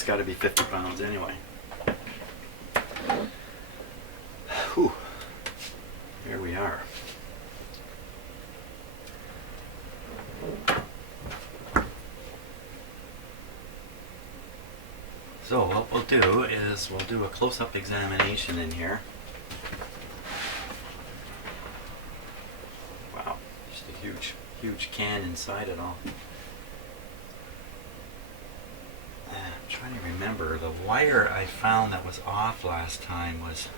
that's got to be 50 pounds anyway. Whew. Here we are. So what we'll do is we'll do a close-up examination in here. Wow, just a huge can inside it all. I'm trying to remember, the wire I found that was off last time was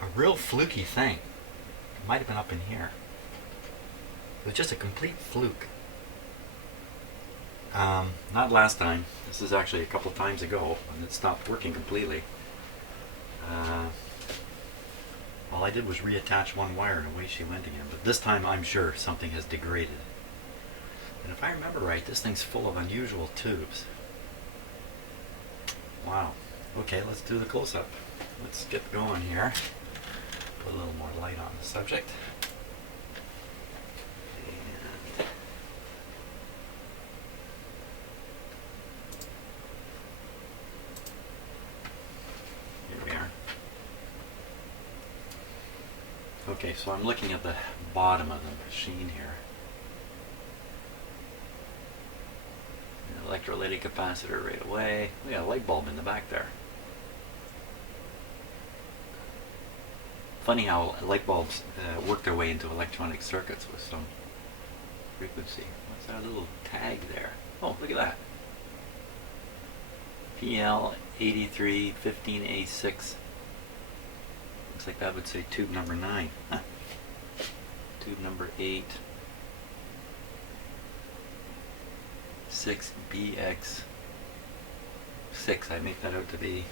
a real fluky thing. It might have been up in here. It was just a complete fluke. Not last time. This is actually a couple times ago when it stopped working completely. All I did was reattach one wire and away she went again. But this time I'm sure something has degraded. And if I remember right, this thing's full of unusual tubes. Wow. Okay, let's do the close-up. Let's get going here. Put a little more light on the subject. And here we are. Okay, so I'm looking at the bottom of the machine here. An electrolytic capacitor right away. We got a light bulb in the back there. Funny how light bulbs work their way into electronic circuits with some frequency. What's that little tag there? Oh, look at that. PL8315A6. Looks like that would say tube number 9. Huh. Tube number 8. 6BX6. I make that out to be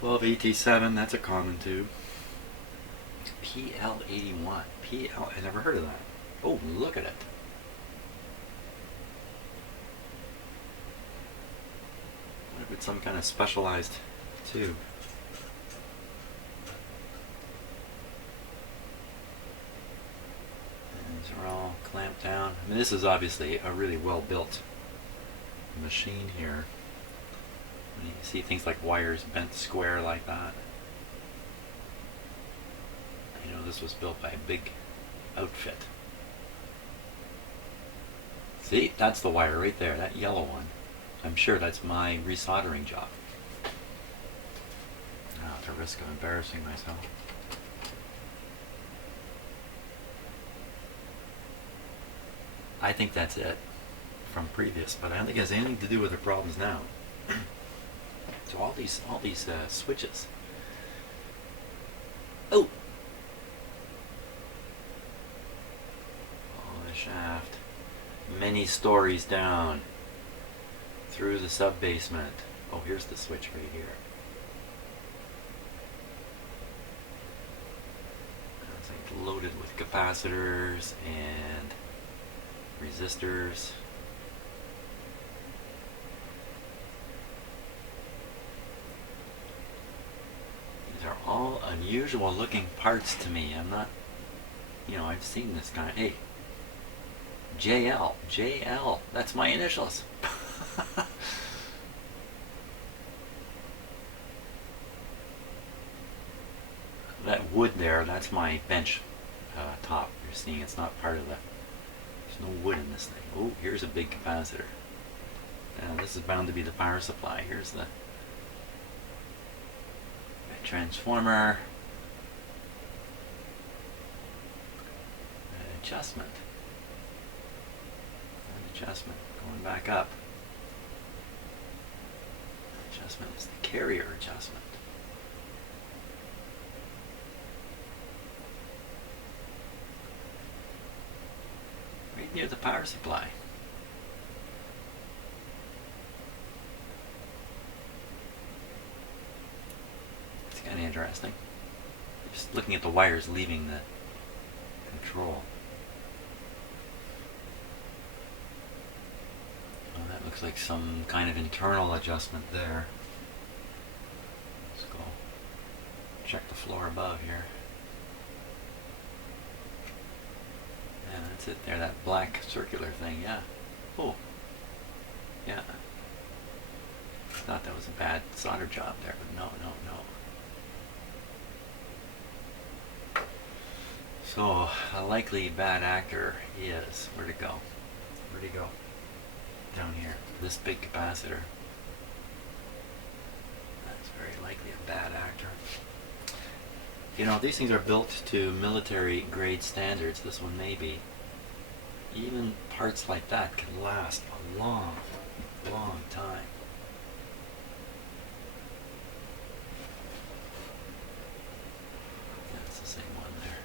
12AT7, that's a common tube. PL81. I never heard of that. Oh, look at it. What if it's some kind of specialized tube? And these are all clamped down. I mean, this is obviously a really well built machine here. You see things like wires bent square like that. You know, this was built by a big outfit. See, that's the wire right there, that yellow one. I'm sure that's my resoldering job. At the risk of embarrassing myself. I think that's it from previous, but I don't think it has anything to do with the problems now. So all these switches. Oh! Oh, the shaft. Many stories down. Through the sub-basement. Oh, here's the switch right here. It's like loaded with capacitors and resistors. Are all unusual looking parts to me. I'm not, you know, I've seen this kind of, hey, JL, that's my initials. That wood there, that's my bench top. You're seeing it's not part of the, there's no wood in this thing. Oh, here's a big capacitor. Now this is bound to be the power supply. Here's the transformer, adjustment, going back up. Adjustment is the carrier adjustment. Right near the power supply. Kind of interesting. Just looking at the wires leaving the control. Oh, that looks like some kind of internal adjustment there. Let's go check the floor above here. Yeah, that's it there, that black circular thing, yeah. Oh. Yeah. I thought that was a bad solder job there, but no, no, no. So, a likely bad actor is, where'd it go? Where'd he go? Down here. This big capacitor. That's very likely a bad actor. You know, these things are built to military grade standards. This one may be. Even parts like that can last a long, long time. That's the same one there.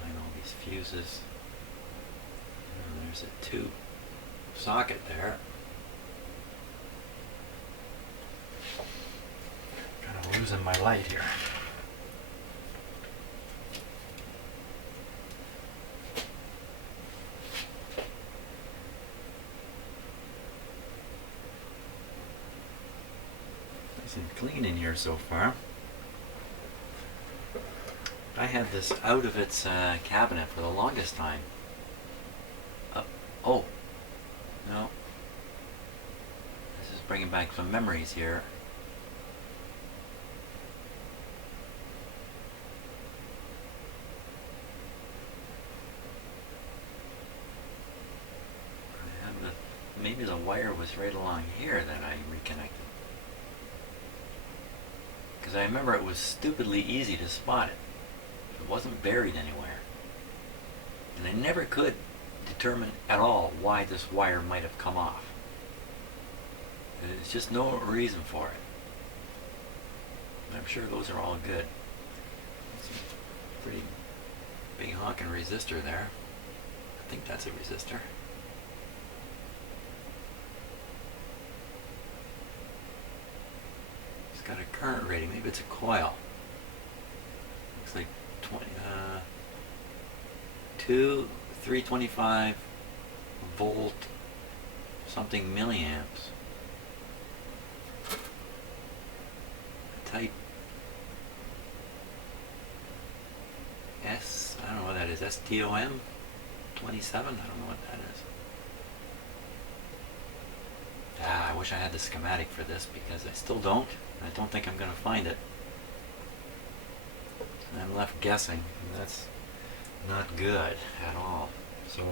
Combine all these fuses. And there's a 2 socket there. Kind of losing my light here. Nice and clean in here so far. I had this out of its cabinet for the longest time. Oh, no. This is bringing back some memories here. Maybe the wire was right along here that I reconnected. Because I remember it was stupidly easy to spot it. It wasn't buried anywhere. And I never could determine at all why this wire might have come off. There's just no reason for it. I'm sure those are all good. It's a pretty big honking resistor there. I think that's a resistor. It's got a current rating. Maybe it's a coil. Looks like 325 volt something milliamps. Type S, I don't know what that is, STOM 27, I don't know what that is. I wish I had the schematic for this because I still don't. I don't think I'm going to find it. And I'm left guessing, and that's not good at all. So,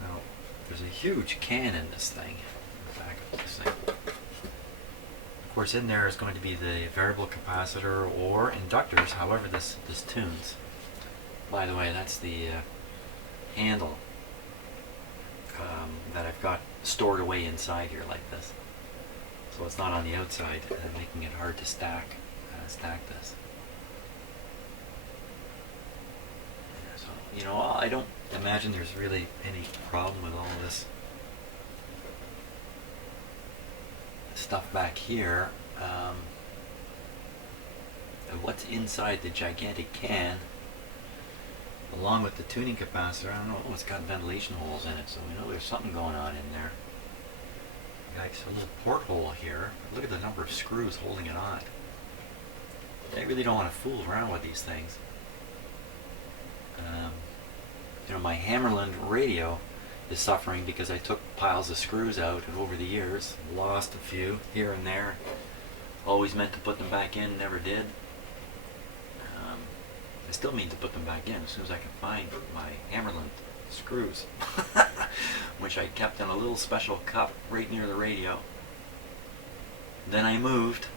now, there's a huge can in this thing, in the back of this thing. Of course, in there is going to be the variable capacitor or inductors, however this tunes. By the way, that's the handle that I've got stored away inside here like this. So it's not on the outside, making it hard to stack this. So, you know, I don't imagine there's really any problem with all this stuff back here. What's inside the gigantic can, along with the tuning capacitor, I don't know, it's got ventilation holes in it, so we know there's something going on in there. Got a little porthole here. Look at the number of screws holding it on. I really don't want to fool around with these things. You know, my Hammerland radio is suffering because I took piles of screws out, and over the years lost a few here and there. Always meant to put them back in, never did. I still mean to put them back in as soon as I can find my Hammerland screws, which I kept in a little special cup right near the radio. Then I moved.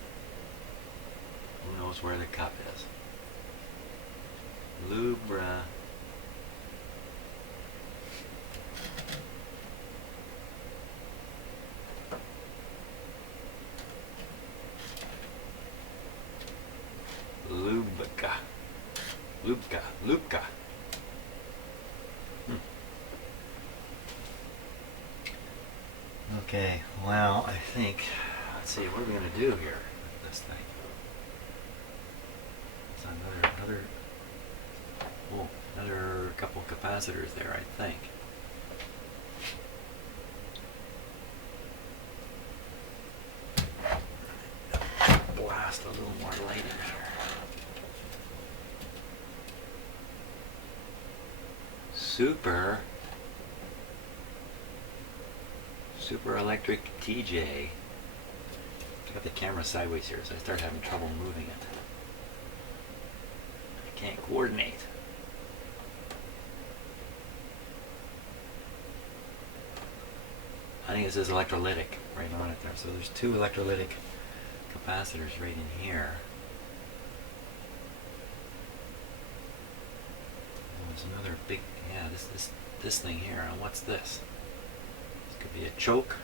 Who knows where the cup is? Lubra. Lubka. Okay, well, I think, let's see, what are we going to do here with this thing? It's another couple capacitors there, I think. Blast a little more light in here. Super. Super Electric TJ. I got the camera sideways here, so I start having trouble moving it. I can't coordinate. I think it says electrolytic right on it there. So there's two electrolytic capacitors right in here. There's another big, yeah, this thing here. And what's this? This could be a choke.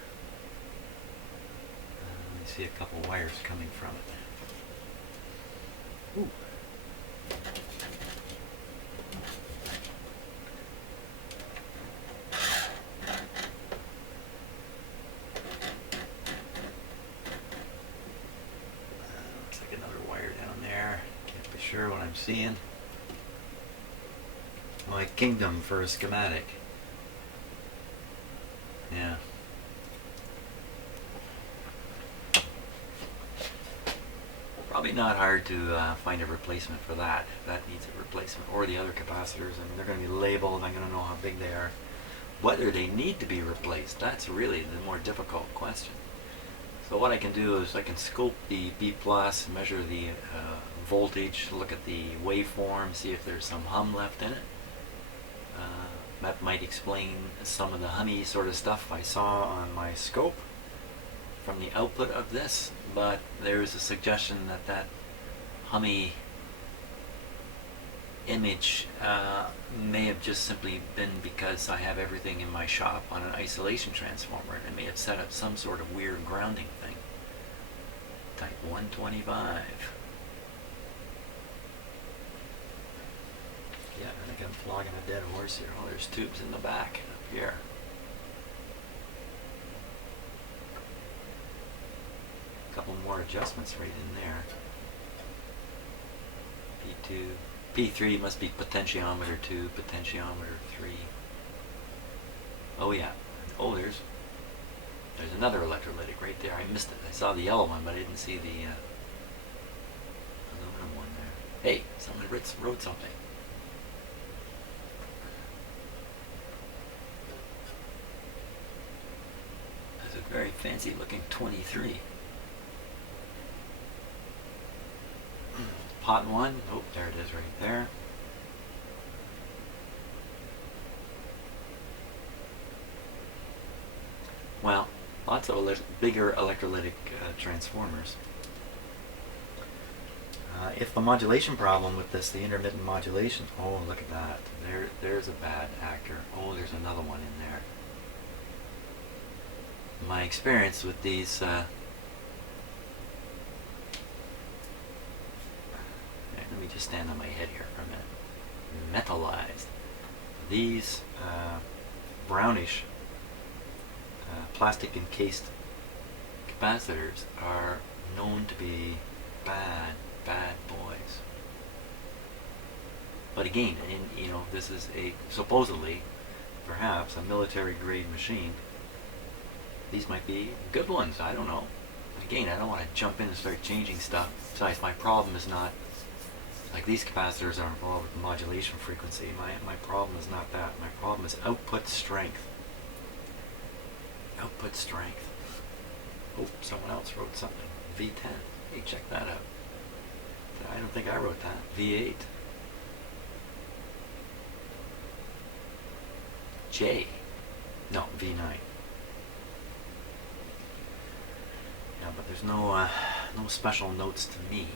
You see a couple wires coming from it. Ooh. Looks like another wire down there. Can't be sure what I'm seeing. Like Kingdom for a schematic. Yeah. Probably not hard to find a replacement for that. That needs a replacement. Or the other capacitors. I mean, they're going to be labeled. I'm going to know how big they are. Whether they need to be replaced, that's really the more difficult question. So what I can do is I can scope the B+, measure the voltage, look at the waveform, see if there's some hum left in it. That might explain some of the hummy sort of stuff I saw on my scope from the output of this, but there's a suggestion that that hummy image may have just simply been because I have everything in my shop on an isolation transformer, and I may have set up some sort of weird grounding thing. Type 125. Yeah, I think I'm flogging a dead horse here. Oh, there's tubes in the back up here. A couple more adjustments right in there. P2, P3 must be potentiometer 2, potentiometer 3. Oh yeah. Oh, there's another electrolytic right there. I missed it. I saw the yellow one, but I didn't see the aluminum one there. Hey, someone wrote something. That's a very fancy looking 23. Pot 1, oh, there it is right there. Well, lots of bigger electrolytic transformers. If the modulation problem with this, the intermittent modulation, oh, look at that. There's a bad actor. Oh, there's another one in there. My experience with these let me just stand on my head here for a minute. Metallized. These brownish plastic encased capacitors are known to be bad boys. But again, you know, this is a supposedly, perhaps, a military grade machine. These might be good ones. I don't know. Again, I don't want to jump in and start changing stuff. Besides, my problem is not like these capacitors are involved with modulation frequency. My problem is not that. My problem is output strength. Output strength. Oh, someone else wrote something. V10. Hey, check that out. I don't think I wrote that. V8. J. No, V9. Yeah, but there's no special notes to me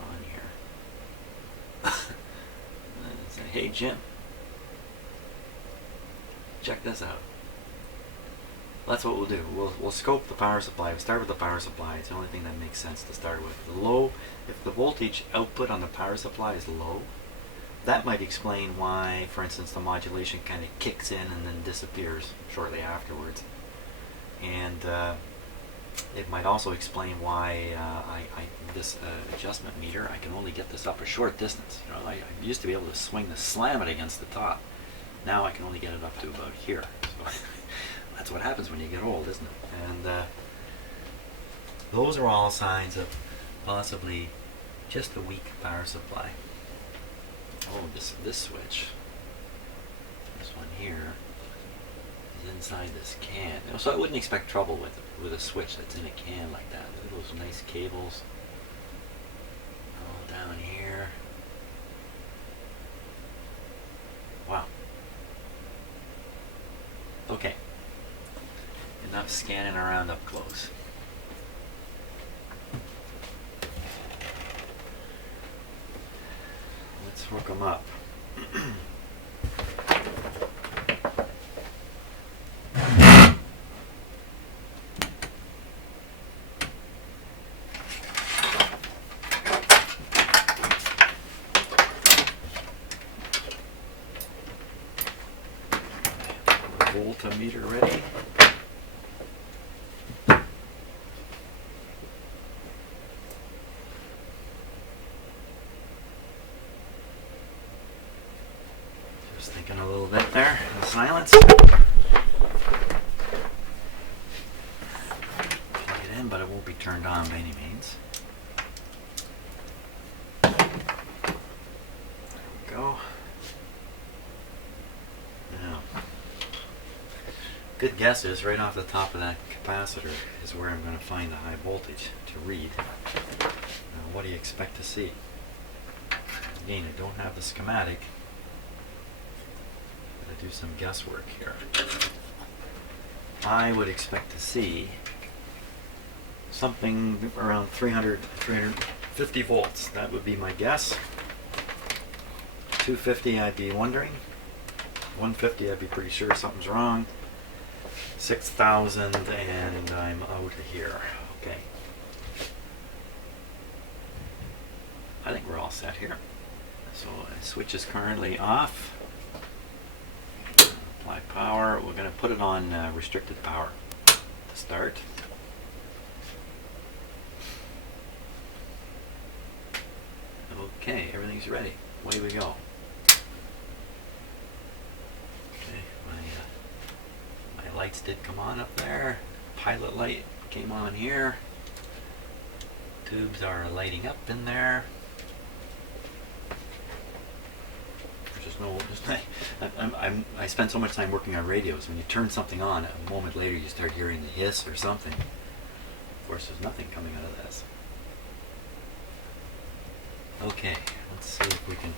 on here. Say, hey Jim, check this out. That's what we'll do. We'll scope the power supply. We'll start with the power supply. It's the only thing that makes sense to start with. Low, if the voltage output on the power supply is low, that might explain why, for instance, the modulation kind of kicks in and then disappears shortly afterwards. And it might also explain why this adjustment meter, I can only get this up a short distance. You know, I used to be able to swing the slam it against the top. Now I can only get it up to about here. So that's what happens when you get old, isn't it? And those are all signs of possibly just a weak power supply. Oh, this switch, this one here, is inside this can. So I wouldn't expect trouble with a switch that's in a can like that. Look at those nice cables all down here. Wow. Okay. Enough scanning around up close. Let's hook them up. Voltmeter ready. Just thinking a little bit there in silence. Plug it in, but it won't be turned on by any means. There we go. Now, good guess is right off the top of that capacitor is where I'm going to find the high voltage to read. Now, what do you expect to see? Again, I don't have the schematic. Gotta do some guesswork here. I would expect to see something around 300 to 350 volts. That would be my guess. 250 I'd be wondering. 150 I'd be pretty sure something's wrong. 6,000 and I'm out of here. Okay. I think we're all set here. So the switch is currently off. Apply power. We're going to put it on restricted power to start. Okay, everything's ready. Away we go. Okay, my lights did come on up there. Pilot light came on here. Tubes are lighting up in there. I spend so much time working on radios. When you turn something on, a moment later you start hearing the hiss or something. Of course, there's nothing coming out of this. Okay, let's see if we can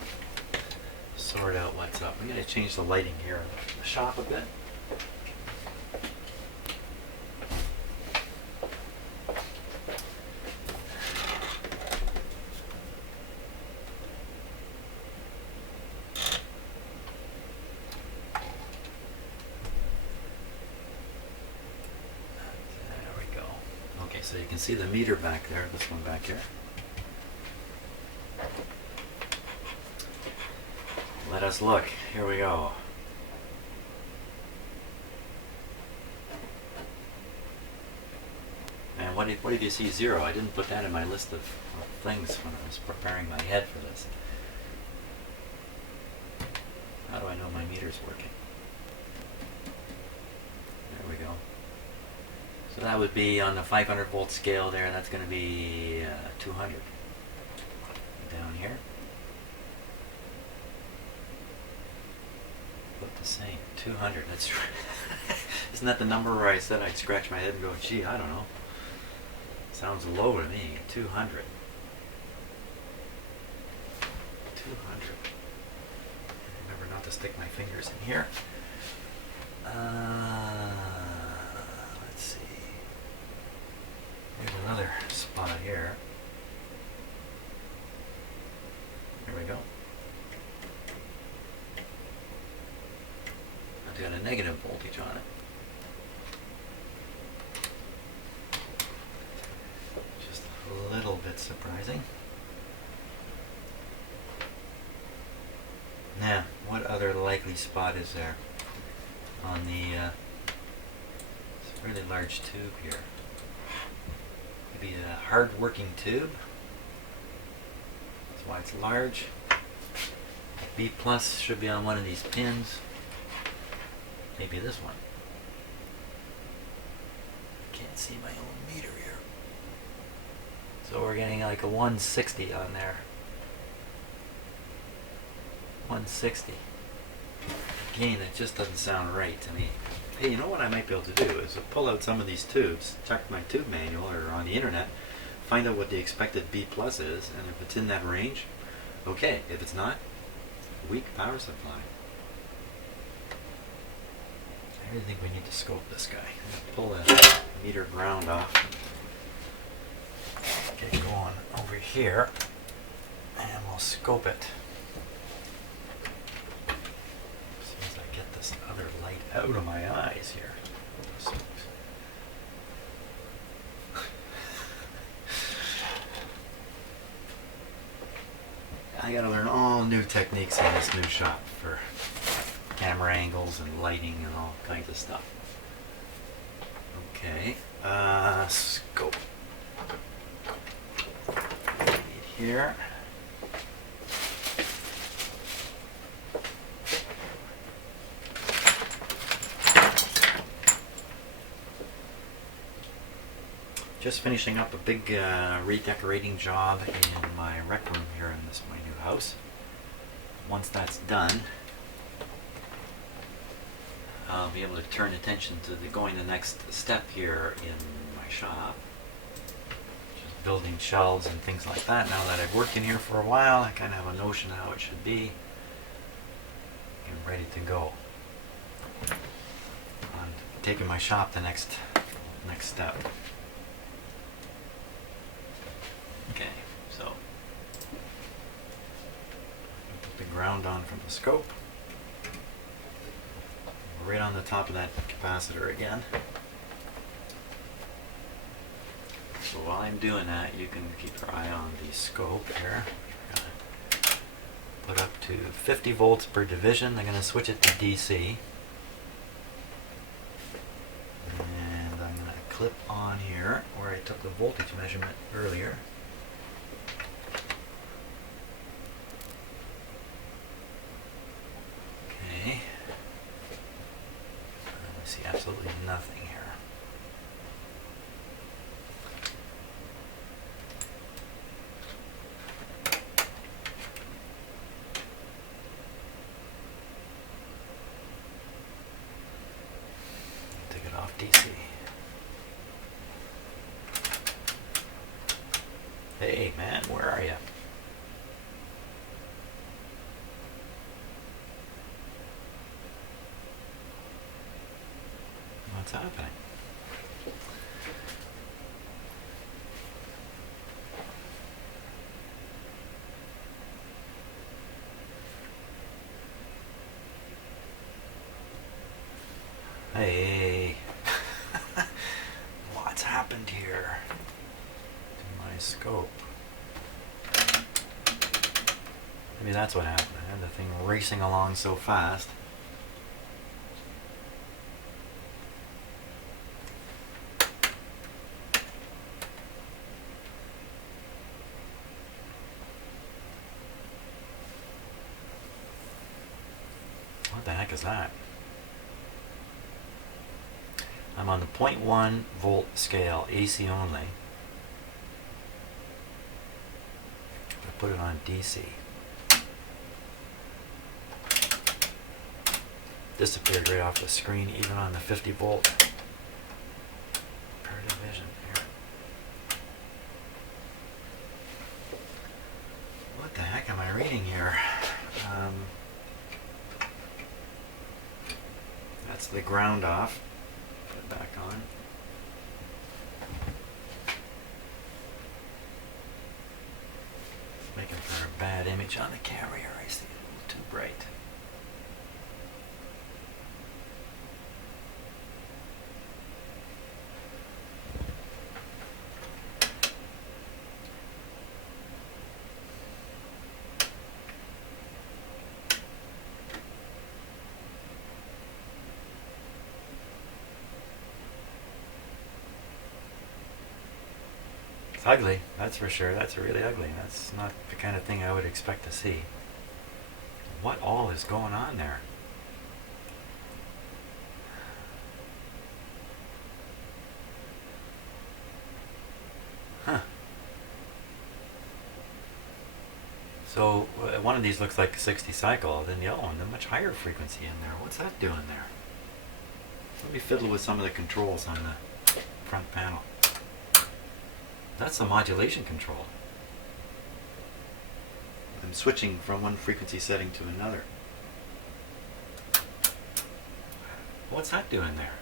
sort out what's up. I'm going to change the lighting here in the shop a bit. So you can see the meter back there, this one back here. Let us look. Here we go. And what did you see? 0. I didn't put that in my list of things when I was preparing my head for this. How do I know my meter's working? There we go. So that would be on the 500 volt scale there, that's going to be 200. Down here. About the same, 200, that's right. Isn't that the number where I said I'd scratch my head and go, gee, I don't know. Sounds low to me, 200. 200. Remember not to stick my fingers in here. Let's see. Here's another spot here. There we go. I've got a negative voltage on it. Just a little bit surprising. Now, what other likely spot is there on the it's a really large tube here? Maybe a hard working tube. That's why it's large. B plus should be on one of these pins. Maybe this one. Can't see my own meter here. So we're getting like a 160 on there. 160. Again, it just doesn't sound right to me. Hey, you know what I might be able to do is pull out some of these tubes, check my tube manual or on the internet, find out what the expected B plus is, and if it's in that range, okay. If it's not, weak power supply. I really think we need to scope this guy. Pull that meter ground off. Get going over here, and we'll scope it. As soon as I get this other light out of my eyes here. I gotta learn all new techniques in this new shop for camera angles and lighting and all kinds of stuff. Okay, scope. Here. Just finishing up a big redecorating job in my rec room here in my new house. Once that's done, I'll be able to turn attention to going the next step here in my shop. Just building shelves and things like that. Now that I've worked in here for a while, I kind of have a notion how it should be. I'm ready to go. I'm taking my shop the next step. Okay, so put the ground on from the scope. Right on the top of that capacitor again. So while I'm doing that, you can keep your eye on the scope here. We're gonna put up to 50 volts per division. I'm going to switch it to DC. And I'm going to clip on here where I took the voltage measurement earlier. Okay. I see absolutely nothing here. Take it off DC. Hey man, where are you? What's happening? Hey, what's happened here to my scope? Maybe that's what happened. I had the thing racing along so fast. What the heck is that? I'm on the 0.1 volt scale, AC only. I put it on DC. Disappeared right off the screen, even on the 50 volt per division here. What the heck am I reading here? That's the ground off. Put it back on. It's making for a bad image on the camera here. I see it a little too bright. It's ugly, that's for sure. That's really ugly. That's not the kind of thing I would expect to see. What all is going on there? Huh. So one of these looks like 60 cycle, then the other one, a much higher frequency in there. What's that doing there? Let me fiddle with some of the controls on the front panel. That's the modulation control. I'm switching from one frequency setting to another. What's that doing there?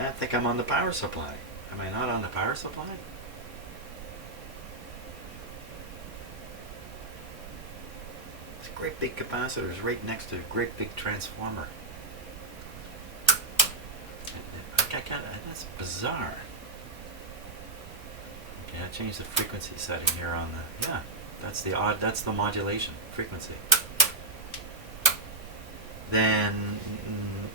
I think I'm on the power supply. Am I not on the power supply? It's great big capacitors right next to a great big transformer. That's bizarre. Okay, I changed the frequency setting here on the, yeah, that's the modulation frequency. Then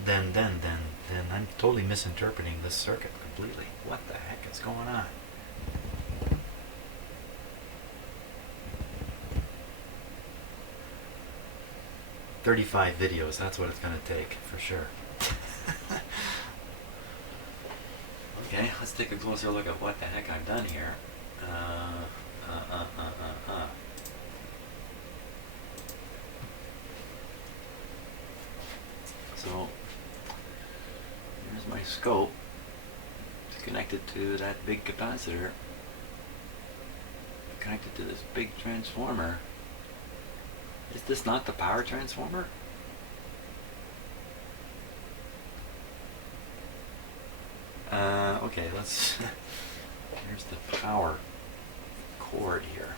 I'm totally misinterpreting this circuit completely. What the heck is going on? "35 videos, that's what it's going to take, for sure." Okay, let's take a closer look at what the heck I've done here. So, here's my scope. It's connected to that big capacitor. Connected to this big transformer. Is this not the power transformer? Okay, let's... Here's the power cord here.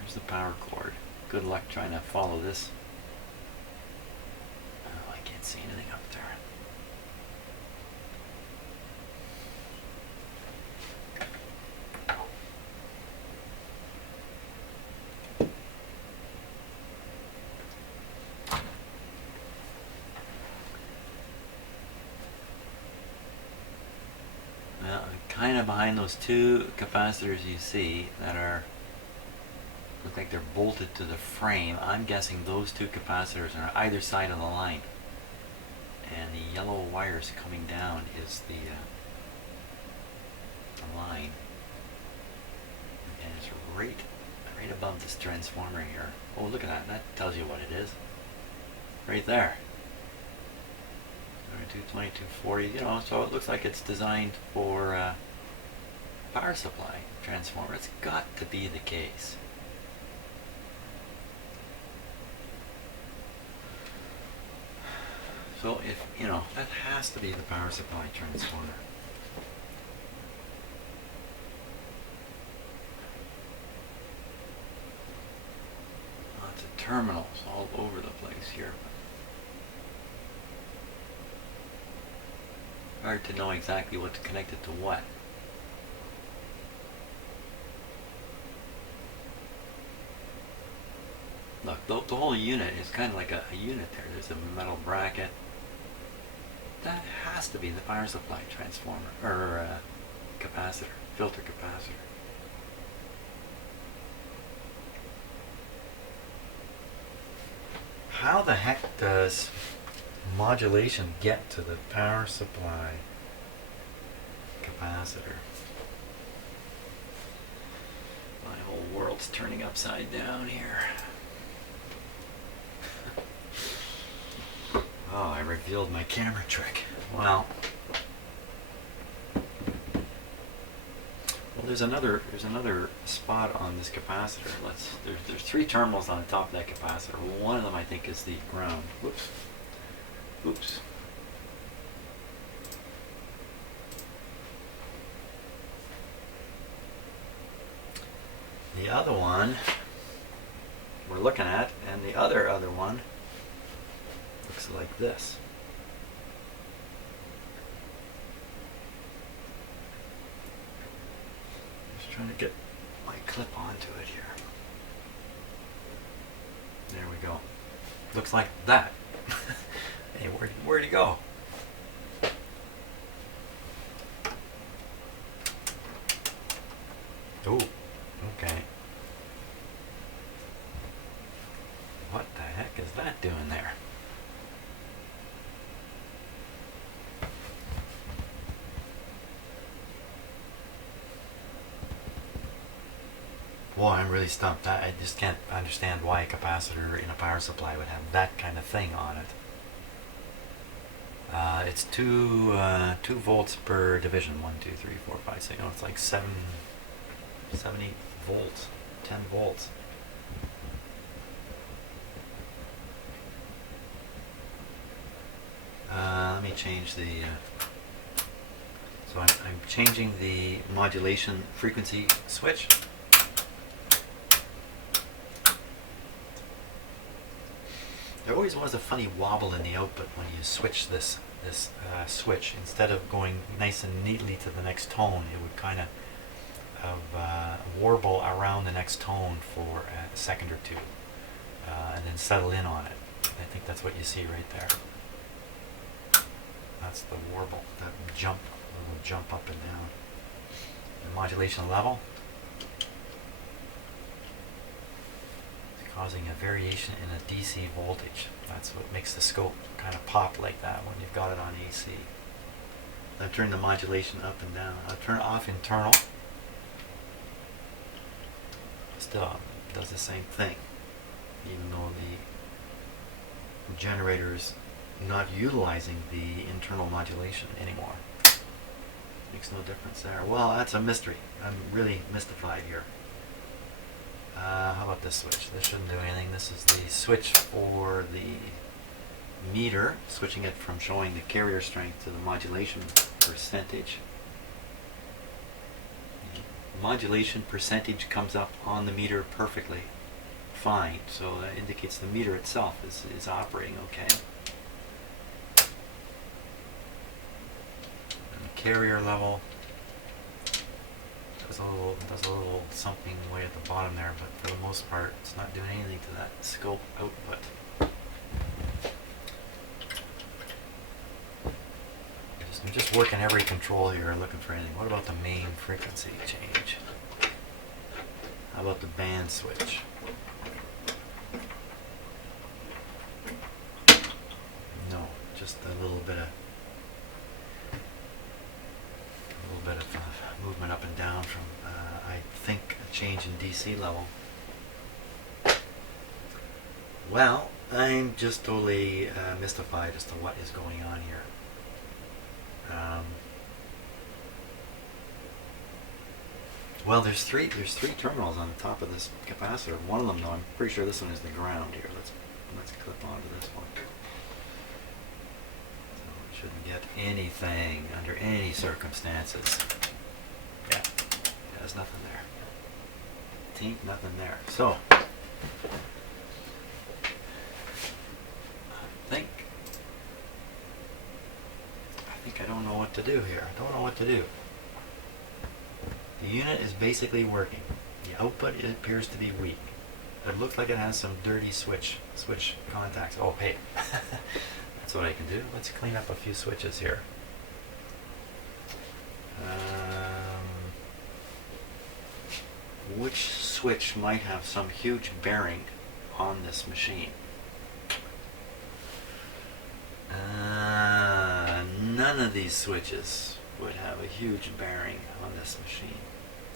Here's the power cord. Good luck trying to follow this. Oh, I can't see anything up there. Kind of behind those two capacitors you see that look like they're bolted to the frame. I'm guessing those two capacitors are on either side of the line, and the yellow wires coming down is the line, and it's right above this transformer here. Oh, look at that! That tells you what it is, right there. 22, 40, you know, so it looks like it's designed for power supply transformer. It's got to be the case. So if, you know, that has to be the power supply transformer. Lots of terminals all over the place here. Hard to know exactly what's connected to what. Look, the whole unit is kind of like a unit there. There's a metal bracket. That has to be the power supply transformer, or capacitor, filter capacitor. How the heck does modulation get to the power supply capacitor? My whole world's turning upside down here. Oh, I revealed my camera trick. Well, there's another spot on this capacitor. There's three terminals on the top of that capacitor. One of them I think is the ground. Whoops. Oops. The other one we're looking at, and the other one looks like this. Just trying to get my clip onto it here. There we go. Looks like that. Hey, where'd he go? Oh, okay. What the heck is that doing there? boy, I'm really stumped. I just can't understand why a capacitor in a power supply would have that kind of thing on it. It's 2 volts per division. 1, 2, 3, 4, 5, 6. No, it's like 7, 8 volts, 10 volts. Let me change the. So I'm changing the modulation frequency switch. There always was a funny wobble in the output when you switch this switch. Instead of going nice and neatly to the next tone, it would kind of warble around the next tone for a second or two, and then settle in on it. I think that's what you see right there. That's the warble, that jump, little jump up and down. The modulation level is causing a variation in a DC voltage. That's what makes the scope kind of pop like that when you've got it on AC. I'll turn the modulation up and down. I'll turn off internal. Still does the same thing, even though the generator's not utilizing the internal modulation anymore. Makes no difference there. Well, that's a mystery. I'm really mystified here. How about this switch? This shouldn't do anything. This is the switch for the meter, switching it from showing the carrier strength to the modulation percentage. The modulation percentage comes up on the meter perfectly fine, so that indicates the meter itself is operating okay. Carrier level does a little something way at the bottom there, but for the most part it's not doing anything to that scope output. I'm just working every control here, looking for anything. What about the main frequency change? How about the band switch? No, just a little bit of movement up and down from, I think, a change in DC level. Well, I'm just totally mystified as to what is going on here. Well, there's three terminals on the top of this capacitor. One of them, though, I'm pretty sure this one is the ground here. Let's clip onto this one. Shouldn't get anything under any circumstances. Yeah, there's nothing there. Ain't nothing there. So, I think I don't know what to do here. I don't know what to do. The unit is basically working. The output, it appears to be weak. It looks like it has some dirty switch contacts. Oh, hey. That's what I can do. Let's clean up a few switches here. Which switch might have some huge bearing on this machine? None of these switches would have a huge bearing on this machine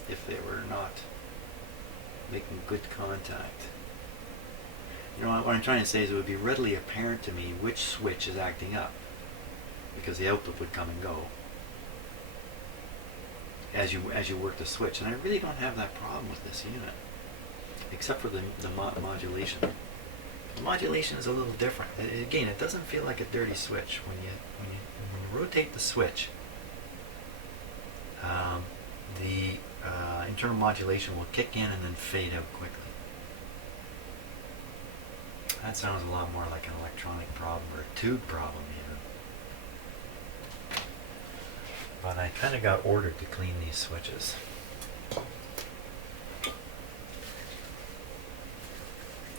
if they were not making good contact. You know, what I'm trying to say is it would be readily apparent to me which switch is acting up, because the output would come and go as you work the switch. And I really don't have that problem with this unit, except for the modulation. The modulation is a little different. Again, it doesn't feel like a dirty switch when you rotate the switch. The internal modulation will kick in and then fade out quickly. That sounds a lot more like an electronic problem or a tube problem even. But I kind of got ordered to clean these switches.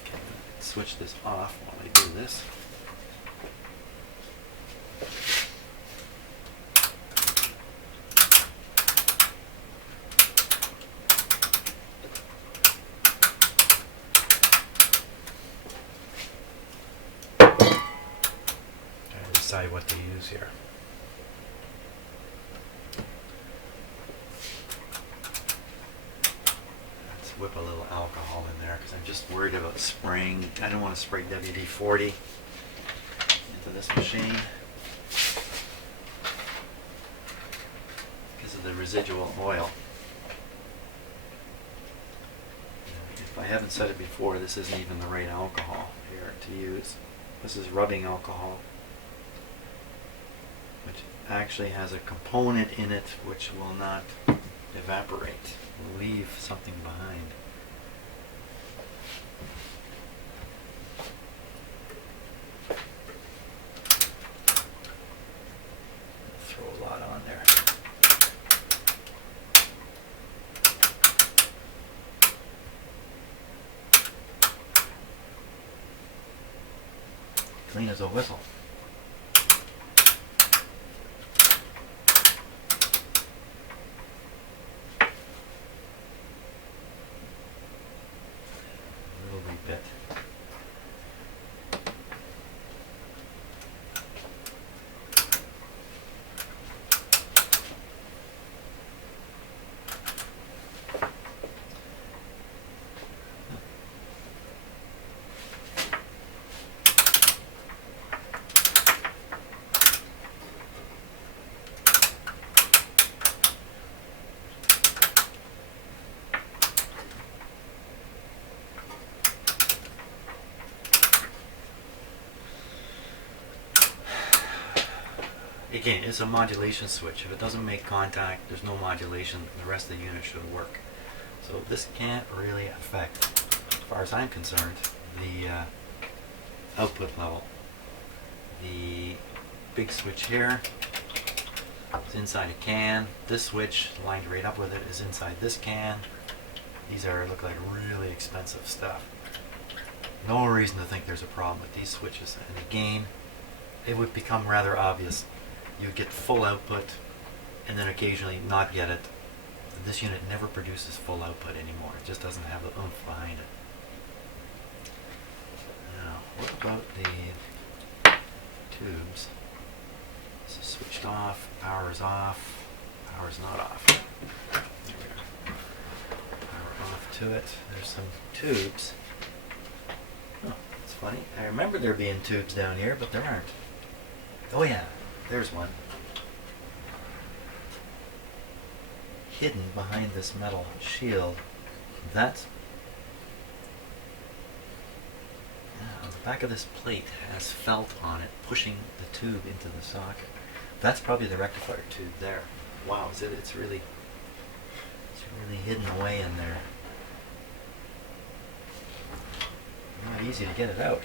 Okay, switch this off while I do this. Decide what to use here. That's whip a little alcohol in there because I'm just worried about spraying. I don't want to spray WD-40 into this machine because of the residual oil. If I haven't said it before, this isn't even the right alcohol here to use. This is rubbing alcohol, which actually has a component in it which will not evaporate, will leave something behind. Throw a lot on there. Clean as a whistle. Bit. Again, it's a modulation switch. If it doesn't make contact, there's no modulation, the rest of the unit should work. So this can't really affect, as far as I'm concerned, the output level. The big switch here is inside a can. This switch, lined right up with it, is inside this can. These look like really expensive stuff. No reason to think there's a problem with these switches. And again, it would become rather obvious. You get full output and then occasionally not get it. This unit never produces full output anymore. It just doesn't have the oomph behind it. Now, what about the tubes? This is switched off, power's off, power's not off. There we go. Power off to it. There's some tubes. Oh, that's funny. I remember there being tubes down here, but there aren't. Oh yeah. There's one. Hidden behind this metal shield. That's... the back of this plate has felt on it, pushing the tube into the socket. That's probably the rectifier tube there. Wow, it's really hidden away in there. Not easy to get it out.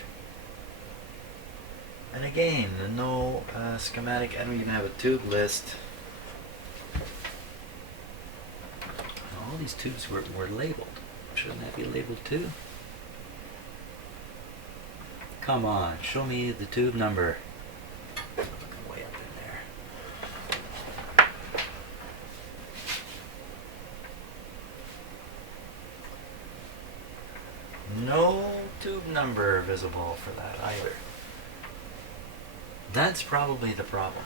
And again, no schematic. I don't even have a tube list. All these tubes were labeled. Shouldn't that be labeled too? Come on, show me the tube number. Looking way up in there. No tube number visible for that either. That's probably the problem,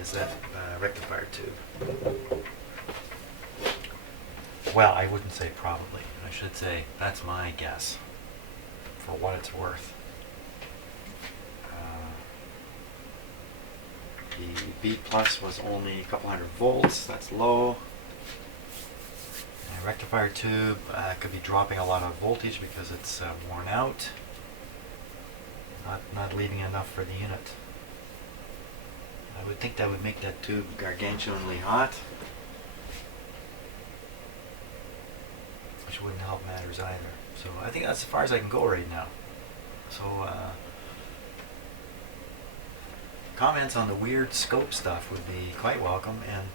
is that rectifier tube. Well, I wouldn't say probably. I should say that's my guess, for what it's worth. The B plus was only a couple hundred volts. That's low. The rectifier tube could be dropping a lot of voltage because it's worn out. Not leaving enough for the unit. I would think that would make that tube gargantuanly hot, which wouldn't help matters either. So I think that's as far as I can go right now. So comments on the weird scope stuff would be quite welcome, and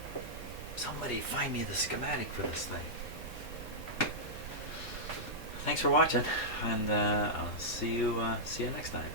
somebody find me the schematic for this thing. Thanks for watching, and I'll see you next time.